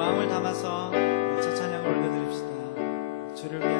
마음을 담아서 첫 찬양을 올려드립시다. 주를 위한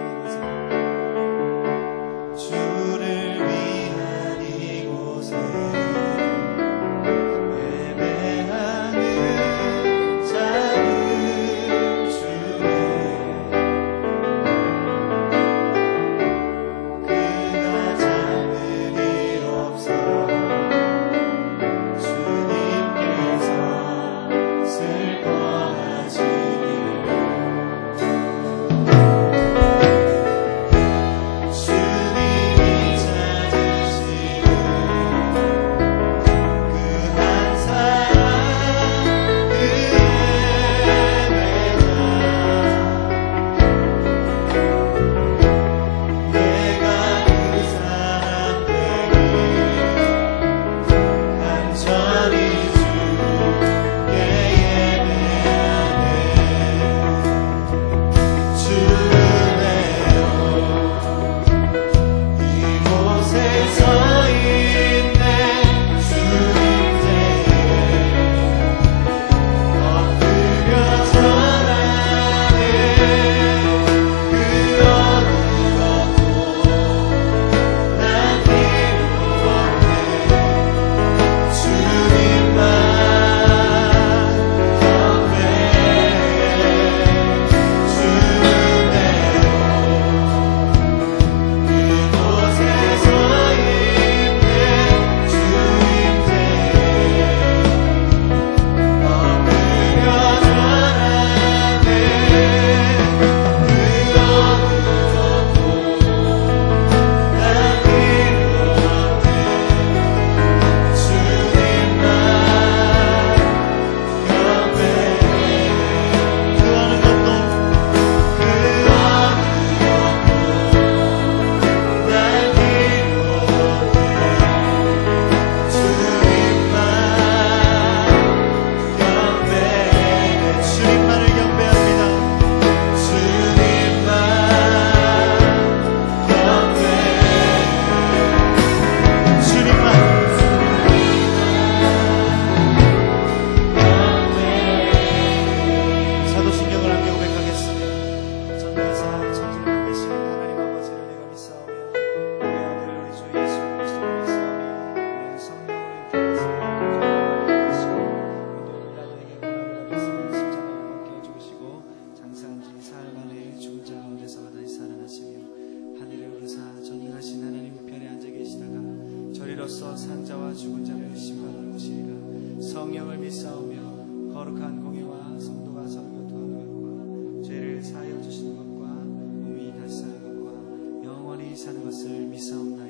사는 것을 믿사옵나이다.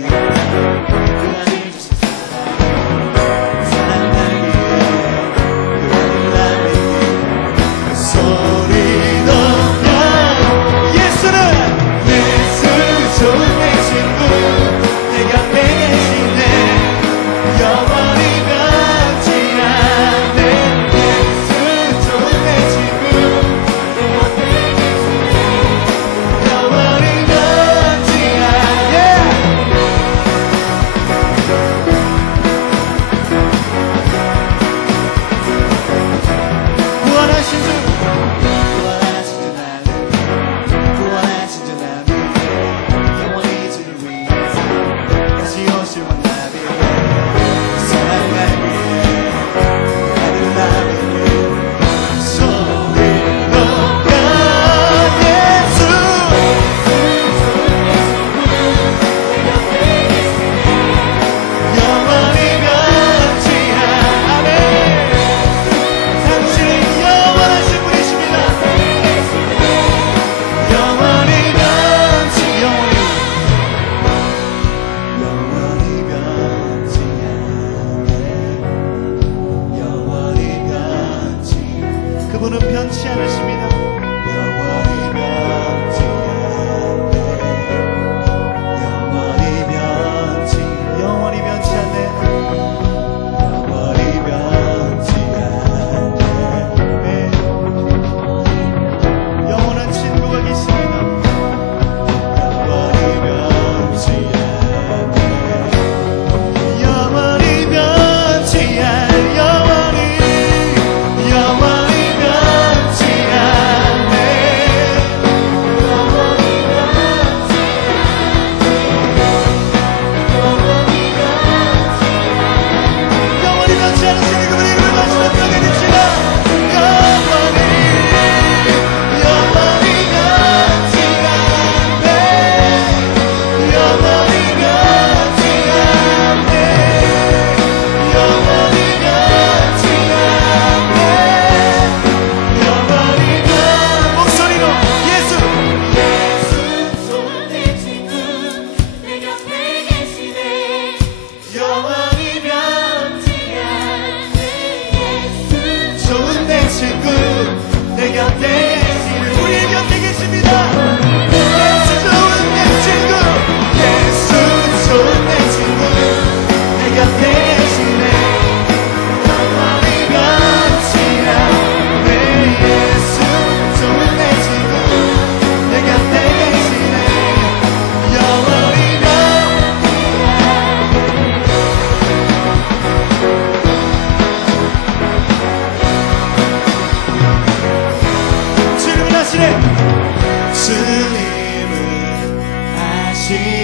you. 하시네 주님을 아시네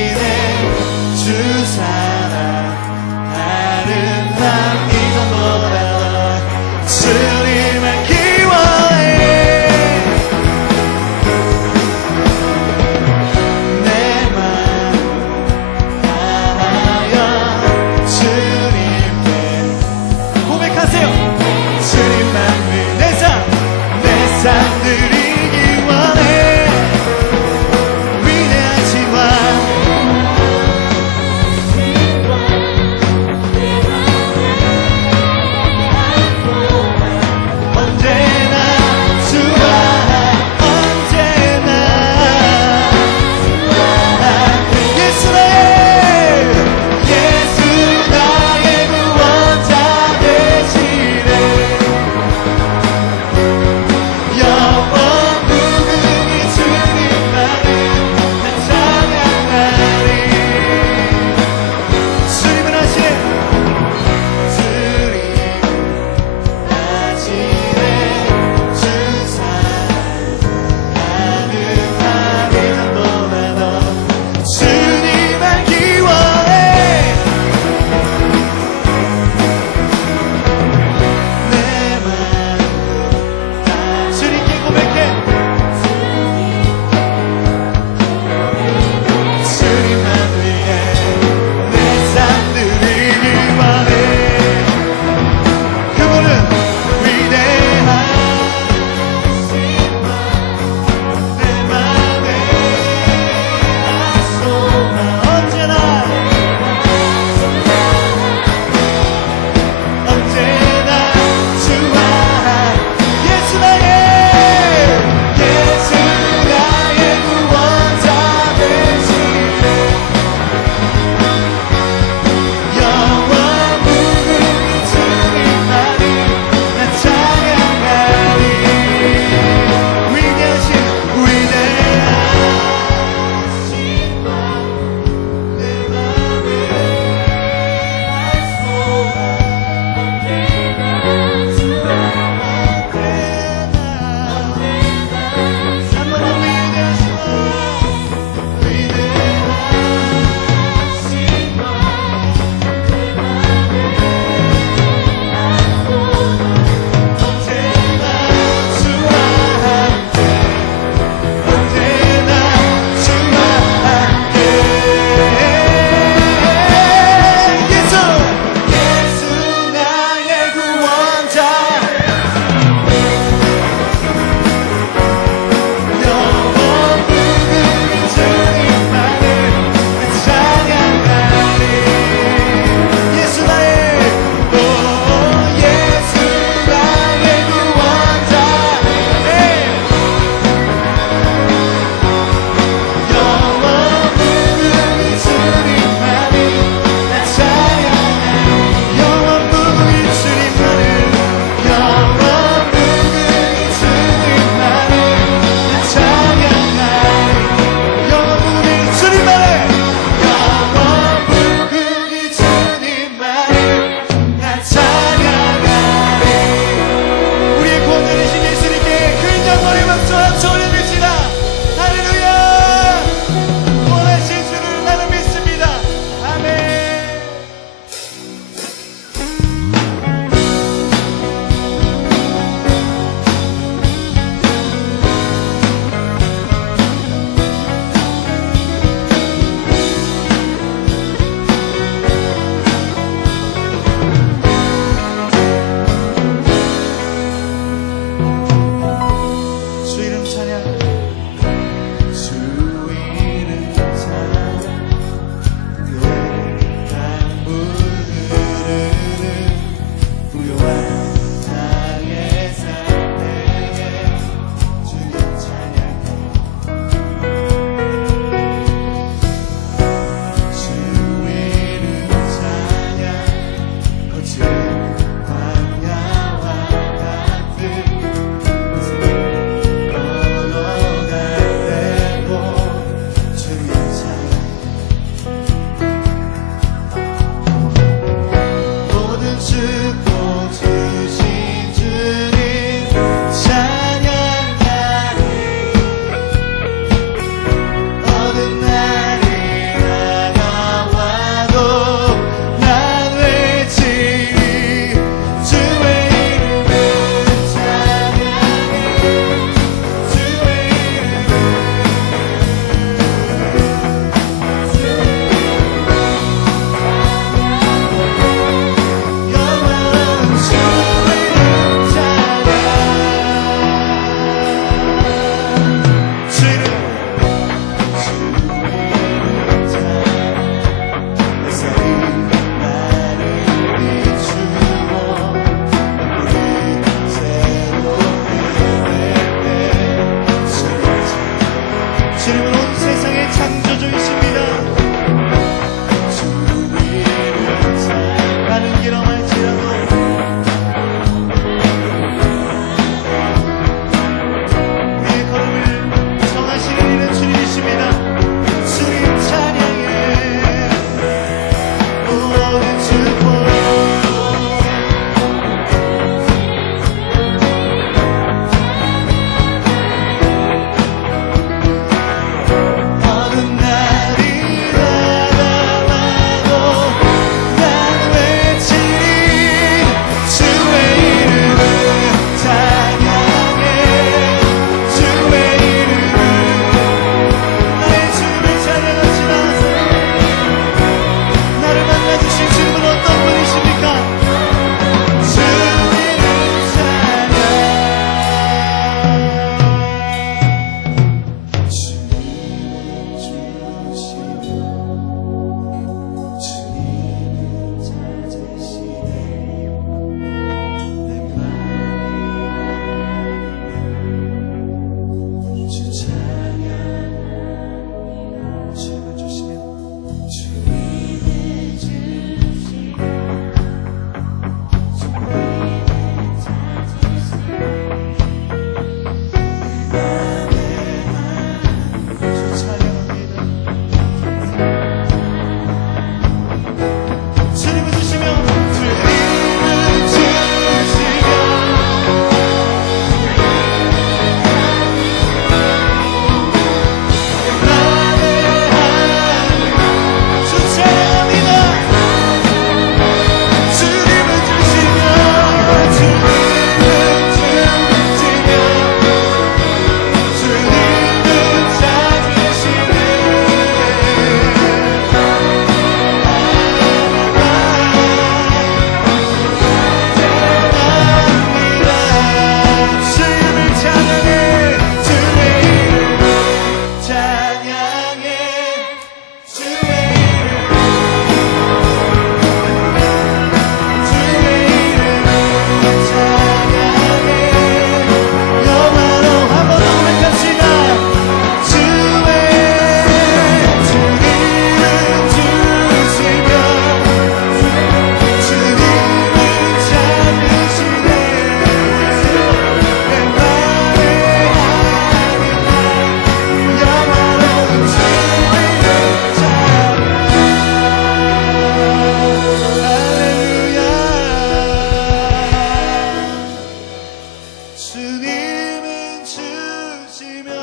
주님은 주시면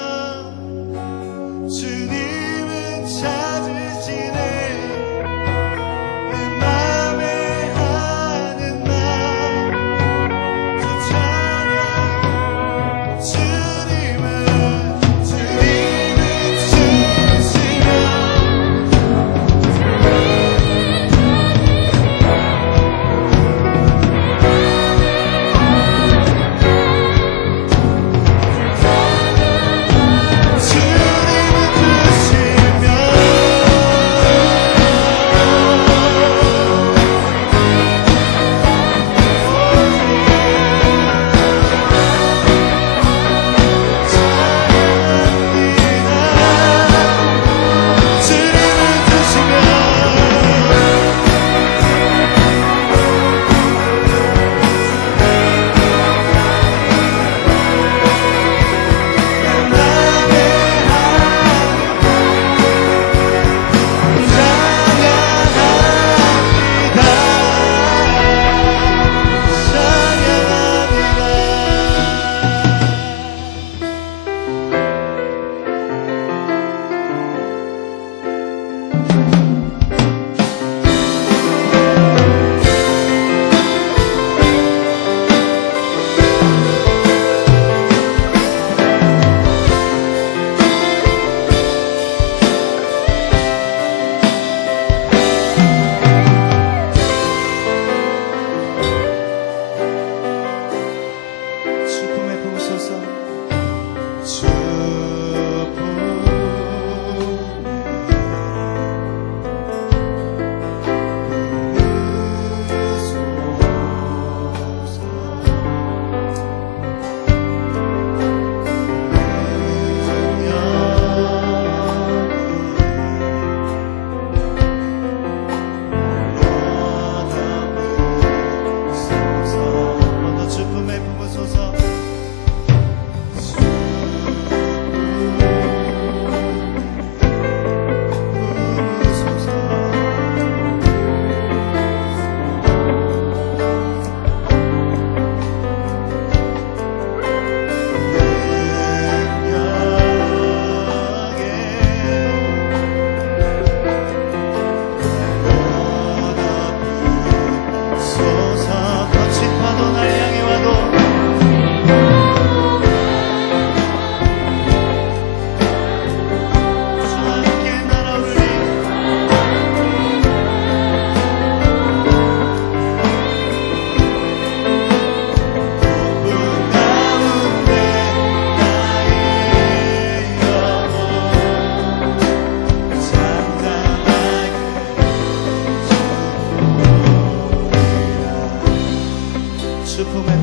merciful